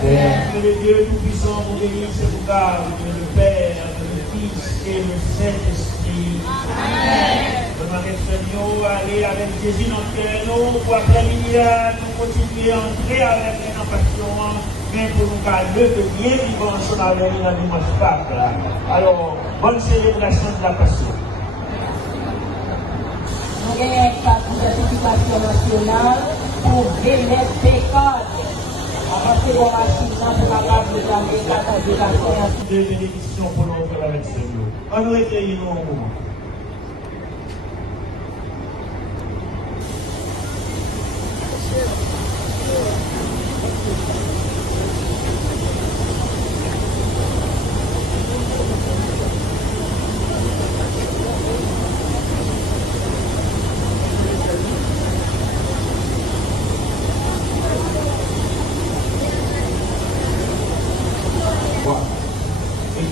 terre. Que le Dieu Tout-Puissant vous bénisse et vous garde, le Père, le Fils et le Saint-Esprit. Amen. Marie Seigneur, allez avec Jésus dans le cœur, nous, pour après-midi, nous continuer à entrer avec une passion, mais pour nous garder de bien vivre ensemble avec nous dans le dimanche Pâques. Alors, bonne célébration de la passion. Nous avons une participation nationale pour Vénette Pécade. Avant que la machine pour la part de la Deux bénédictions pour nous faire avec Seigneur. On nous réveille nous un moment.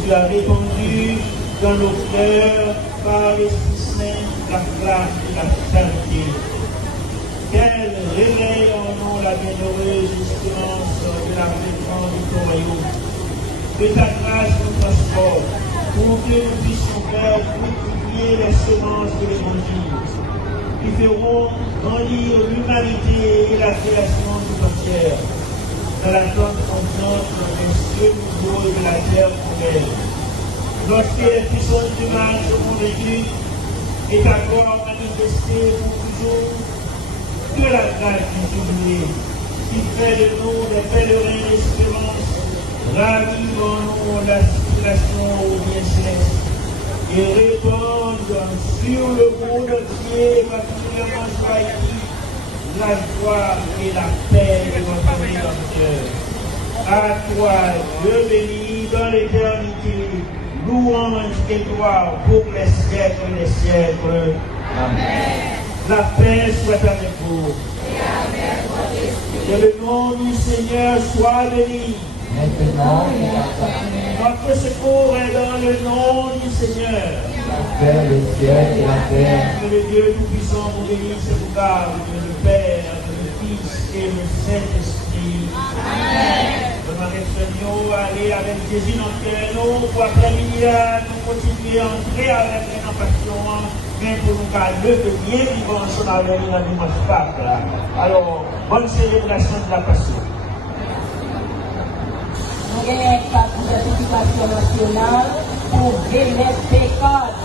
Tu as répandu dans nos cœurs par l'Esprit Saint la flamme de la charité. Quel réveille en nous la bienheureuse espérance de la réponse du ton royaume. Que ta grâce nous transporte pour que nous puissions faire fructifier les semences de l'Évangile qui feront grandir l'humanité et la création tout entière dans l'attente confiante des cieux nouveaux et de la terre nouvelle. Lorsque les puissances du mal seront réduites et ta gloire manifestée pour toujours, que la grâce du jubilé qui fait de nous des pèlerins d'espérance ravive en nous l'aspiration au bien céleste et répande sur le monde entier, particulièrement sur Haïti, la joie et la paix de notre Rédempteur. À toi, Dieu béni dans l'éternité, louange et gloire pour les siècles des siècles. Amen. La paix soit avec vous. Et avec votre esprit. Que le nom du Seigneur soit béni. Maintenant et à jamais. Notre secours est dans le nom du Seigneur. La paix, le ciel et la terre. Que le Dieu Tout-Puissant vous bénisse et vous garde, le Père, le Fils et le Saint-Esprit. Amen. Marie Seigneur, allez avec Jésus dans le cœur, nous, pour après-midi, nous continuer à entrer avec une passion, mais pour nous garder de bien vivre ensemble avec nous dans le dimanche Pâques. Alors, bonne célébration de la passion. Nous avons une participation nationale pour Vénette Pécade.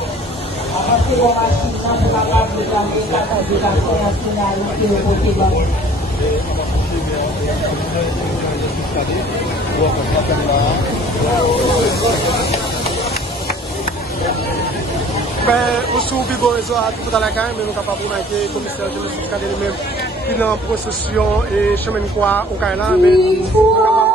Avant que la machine pour la part de la nationale qui est au côté de la Ben, au sous-bigo, ils ont tout à la caille, mais nous sommes capables de marquer le commissaire de justice lui-même qui est en procession et chemin quoi au Kaila, mais nous sommes capables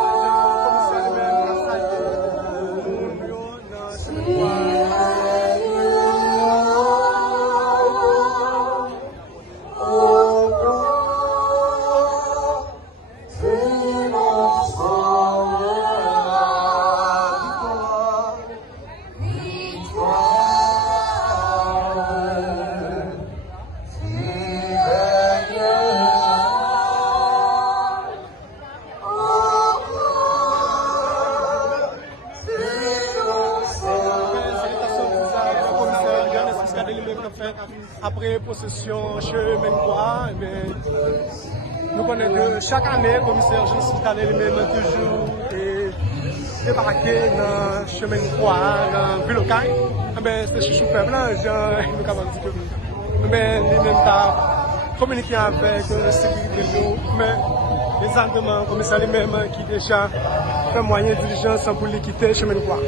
de commissaire lui-même après possession chemin quoi, nous connaissons que chaque année, le commissaire justice lui-même toujours débarqué dans le chemin quoi, dans le Vilocaille. C'est chouchou peuple, nous avons dit que lui-même a communiqué avec la sécurité, mais exactement le commissaire lui-même qui déjà fait moyen de diligence pour lui quitter le chemin quoi.